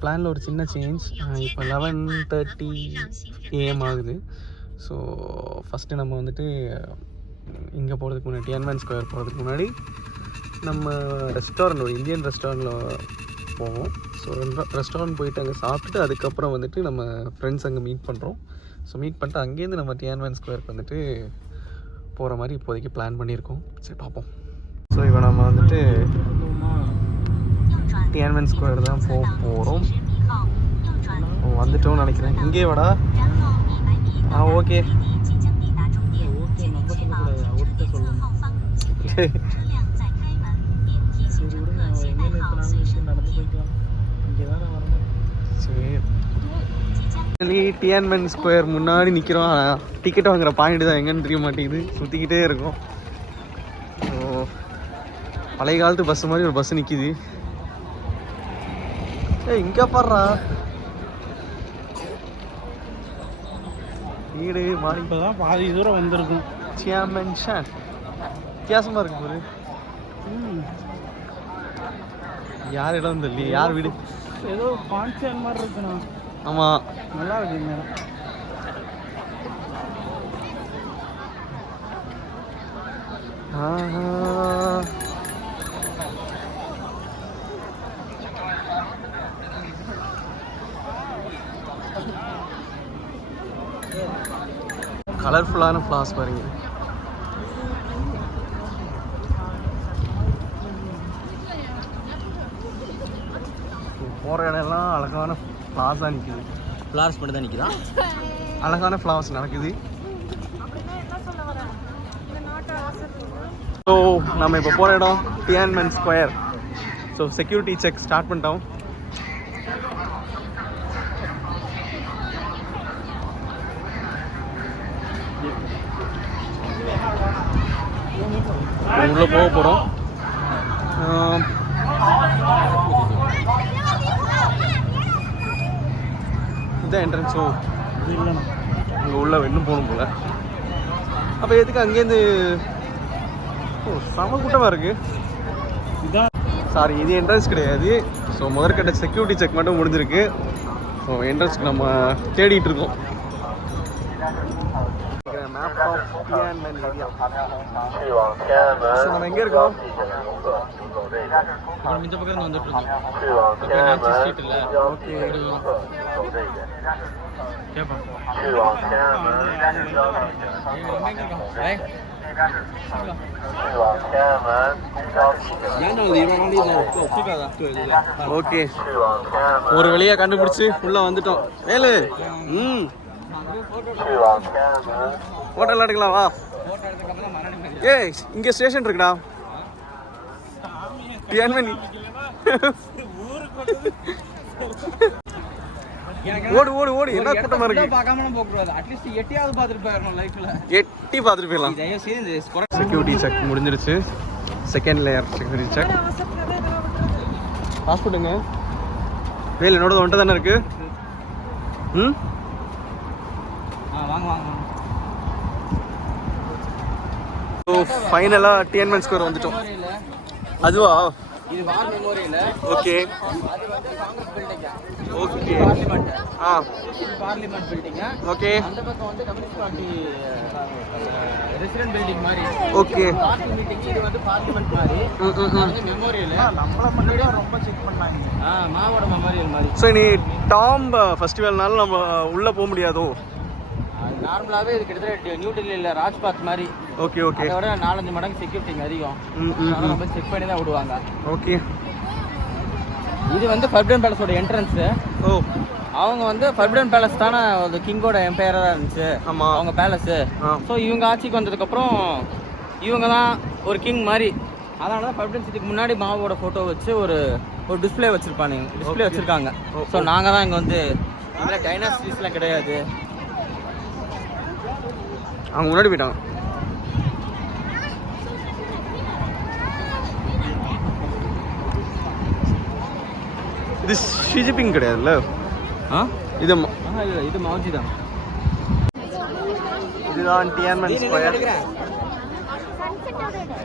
பிளானில் ஒரு சின்ன சேஞ்ச். இப்போ 11:30 AM ஆகுது. ஸோ ஃபஸ்ட்டு நம்ம வந்துட்டு இங்கே போகிறதுக்கு முன்னாடி டியான்மன் ஸ்கொயர் போகிறதுக்கு முன்னாடி நம்ம ரெஸ்டாரண்ட், ஒரு இந்தியன் ரெஸ்டாரண்ட்டில் போவோம். ஸோ ரெஸ்டாரண்ட் போயிட்டு அங்கே சாப்பிட்டுட்டு அதுக்கப்புறம் வந்துட்டு நம்ம ஃப்ரெண்ட்ஸ் அங்கே மீட் பண்ணுறோம். ஸோ மீட் பண்ணிட்டு அங்கேருந்து நம்ம டியான்மன் ஸ்கொயருக்கு வந்துட்டு போகிற மாதிரி இப்போதைக்கு பிளான் பண்ணியிருக்கோம். சரி பார்ப்போம். ஸோ இப்போ நம்ம வந்துட்டு டியான்மன் ஸ்கொயர் தான் போகிறோம். வந்துட்டோம்னு நினைக்கிறேன். இங்கே வாடா. ஓகே. சரி, டியான்மன் ஸ்கொயர் முன்னாடி நிற்கிறோம். டிக்கெட் வாங்குற பாயிண்ட் தான் எங்கன்னு தெரிய மாட்டேங்குது. சுற்றிக்கிட்டே இருக்கும். ஸோ பழைய காலத்து பஸ் மாதிரி ஒரு பஸ் நிற்கிது. இங்கே பாடுறா வீடு மாறி. இப்போ தான் பாதி தூரம் வந்திருக்கும். டியான்மன் ஷான் வித்தியாசமாக இருக்கு ஒரு. யார் இடம் தெரியல, யார் வீடு, ஏதோ கான்சர்ட் மாதிரி இருக்குண்ணா. ஆமாம், நல்லா இருக்குங்க. கலர்ஃபுல்லான ஃப்ளார்ஸ் பாருங்க. போகிற இடம்லாம் அழகான ஃப்ளார்ஸாக நிற்குது. ஃப்ளார்ஸ் மட்டும் தான் நிற்குதா? அழகான ஃப்ளவர்ஸ் நடக்குது. ஸோ நம்ம இப்போ போகிற இடம் Tiananmen Square. So security check start பண்ணிட்டோம். உள்ளே போக போகிறோம். இதுதான் என்ட்ரன்ஸோ இல்லைண்ணா, அங்கே உள்ள இன்னும் போகணும் போல். அப்போ எதுக்கு அங்கேருந்து செம கூட்டமாக இருக்குது. இதுதான் சாரி, இது என்ட்ரன்ஸ் கிடையாது. ஸோ முதற்கட்ட செக்யூரிட்டி செக் மட்டும் முடிஞ்சிருக்கு. ஸோ என்ட்ரன்ஸ்க்கு நம்ம தேடிட்டு இருக்கோம். Map of Tiananmen area. So நம்ம எங்கே இருக்கோம்? இந்த பக்கம் வந்துட்டு இருக்கோம். ஸ்ட்ரீட் இல்லை. ஓகே, கேட்போம். ஓகே, ஒரு வழியா கண்டுபிடிச்சு உள்ள வந்துட்டோம். வேலு, ஹோட்டல் எடுக்கலாம் வா. ஏய், இங்க ஸ்டேஷன் இருக்குடா. டியான்மன் ஓடு ஓடு ஓடு. என்ன கூட்டமா இருக்கு. பார்க்காம போக கூடாது. அட்லீஸ்ட் எட்டியாவது பார்த்துட்டு போயிடணும் லைஃப்ல. எட்டி பார்த்துட்டு போயிடலாம். செக்யூரிட்டி செக் முடிஞ்சிருச்சு. Second layer security check. பாஸ்போர்ட்டுங்க வேல் என்னோட வந்துட்டு தானே இருக்கு. வாங்க வாங்க. ஸோ ஃபைனலாக டியான்மன் ஸ்கொயர் வந்துட்டோம். அதுவா? இது வார் மெமோரியல். ஓகே. அது வந்து காங்கிரஸ் பில்டிங். ஓகே. பார்லிமெண்ட். இது பார்லிமெண்ட் பில்டிங். ஓகே. அந்த பக்கம் வந்து கம்யூனிஸ்ட் பார்ட்டி ரெசிடென்ட் பில்டிங் மாதிரி. ஓகே. Party meeting. இது வந்து பார்லிமெண்ட் மாதிரி. அது மெமோரியல். நம்மள மட்டும் ரொம்ப செக் பண்ணாங்க. மாவோட மெமோரியல் மாதிரி. ஸோ நீ டாம் ஃபெஸ்டிவல்னால நம்ம உள்ளே போக முடியாதோ? நார்மலாகவே இது கிட்டத்தட்ட நியூ டெல்லியில் ராஜ்பாத் மாதிரி. Okay okay. அதோட 4-5 மடங்கு செக்யூரிட்டிங்க அதிகம். நம்ம செக் பண்ணி தான் விடுவாங்க. ஓகே. இது வந்து ஃபர்பிடன் பேலஸோட என்ட்ரன்ஸு. ஓ, அவங்க வந்து ஃபர்பிடன் பேலஸ் தானே அது கிங்கோட எம்பையராக இருந்துச்சு. ஆமாம், அவங்க பேலஸு. ஸோ இவங்க ஆட்சிக்கு வந்ததுக்கப்புறம் இவங்க தான் ஒரு கிங் மாதிரி. அதனால தான் ஃபர்பிடன் சிட்டிக்கு முன்னாடி மாவோட ஃபோட்டோ வச்சு ஒரு டிஸ்பிளே வச்சுருக்காங்க. ஸோ நாங்கள் தான் இங்கே வந்து இதில் டைனாஸ்டிஸ்லாம் கிடையாது. அவங்க முன்னாடி போயிட்டாங்க. இது ஷி ஜின்பிங் கிடையாதுல்ல? இது இல்லை, இது மாவஜி தான். இதுதான் டியான்மன் ஸ்கொயர்.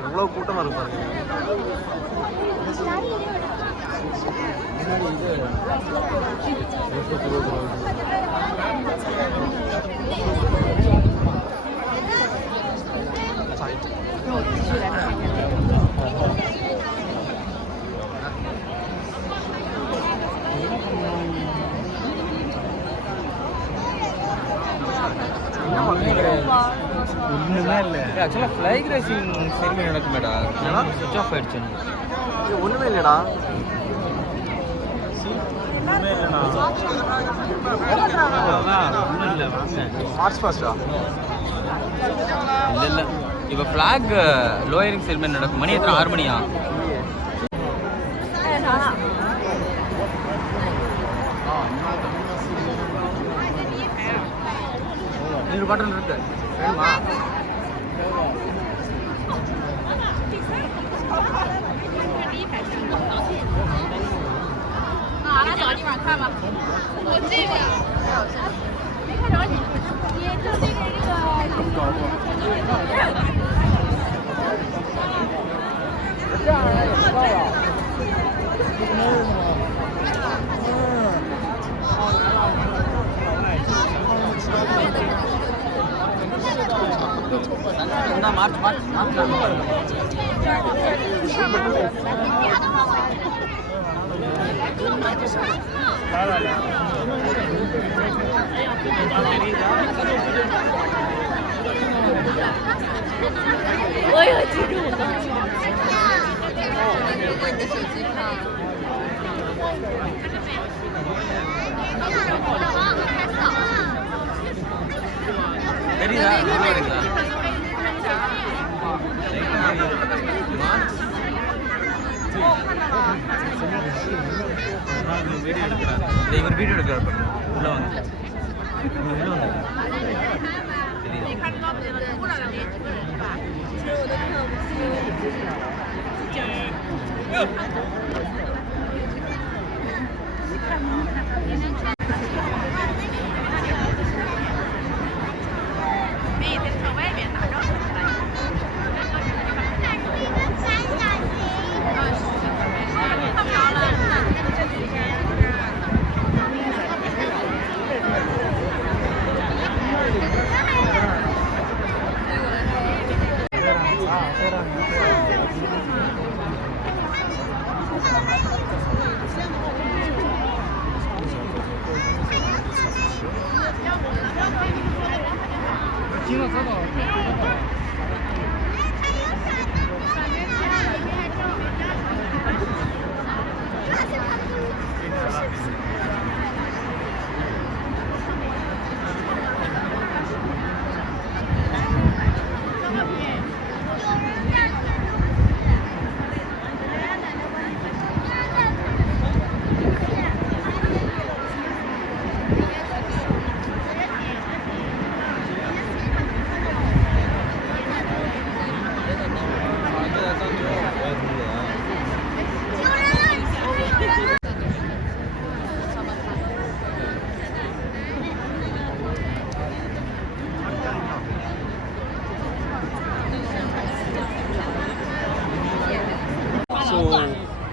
எவ்வளோ கூட்டமாக இருக்கு பாருங்க. ஒன்றுமே இல்லை. ஆக்சுவலாக ஃப்ளைக் ரேசிங் செரிமனி நடக்குமேடா, சுவிட்ச் ஆஃப் ஆயிடுச்சு. ஒன்றுமே இல்லைடா. இல்லை இப்போ ஃப்ளாக் லோயரிங் செரிமனி நடக்கும். மணி எத்தனை? 6 மணியா? நீர் பாட்டில் இருக்கு வேணுமா? மார்ச் மார்ச்我有记住的。如果你的手机看。இவர் வீடியோ எடுக்கிறார். உள்ள வந்து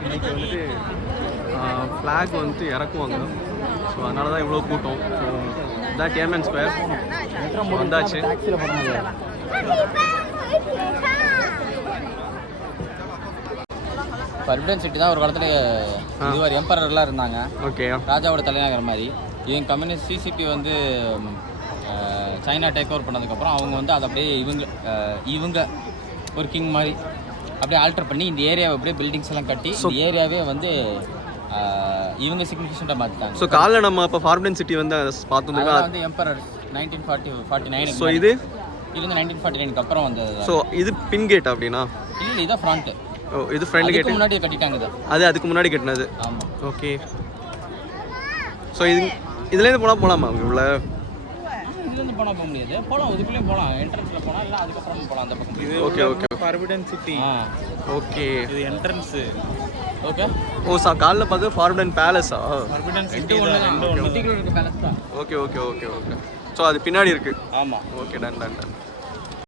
இன்னைக்கு வந்துட்டு ஃப்ளாக் வந்துட்டு இறக்குவாங்க. ஸோ அதனால தான் இவ்வளோ கூட்டம். ஸோ இதான் டியன்மன் ஸ்கொயர் வந்தாச்சு. ஃபர்பிடன் சிட்டி தான் ஒரு காலத்துல இதுவரை எம்பரர்லாம் இருந்தாங்க. ஓகே, ராஜாவோட தலைநகர் மாதிரி. இவங்க கம்யூனிஸ்ட் சிசிபி வந்து சைனா டேக் ஓவர் பண்ணதுக்கப்புறம் அவங்க வந்து அதை அப்படியே இவங்க ஒரு கிங் மாதிரி அப்படியே ஆல்டர் பண்ணி இந்த ஏரியாவை அப்படியே பில்டிங்ஸ் எல்லாம் கட்டி இந்த ஏரியாவே வந்து இவங்க சிக்னிஃபிகண்ட்டாக மாற்றிட்டாங்க. ஸோ காலைல நம்ம இப்போ ஃபார்பிடன் சிட்டி வந்து பார்த்தோம்னா வந்து எம்பரர் 1949. ஸோ இது 1949 அப்புறம் வந்தது. ஸோ இது பின் கேட் அப்படின்னா? இல்லை, இதான் ஃப்ரண்ட். ஓ, இது ஃப்ரண்ட் கேட். முன்னாடி கட்டிட்டாங்க இது. அது அதுக்கு முன்னாடி கட்டினது. ஆமாம். ஓகே. ஸோ இதுலேருந்து போகலாமா உள்ள? இதுலேருந்து போக முடியாது. போகலாம், இதுக்குள்ளேயும் போகலாம். என்ட்ரன்ஸில் போகலாம், இல்லை அதுக்கப்புறம் போகலாம் அந்த பக்கம். Okay okay. Forbidden city. Okay, இது என்ட்ரன்ஸு. ஓகே. ஓ சார், காலைல பார்த்து ஃபார்பிடன் பேலஸா? ஃபார்பிடன் சிட்டி ஒன்று பேலஸ் தான். Okay okay okay okay. So அது பின்னாடி இருக்குது. ஆமாம். Okay, done done done.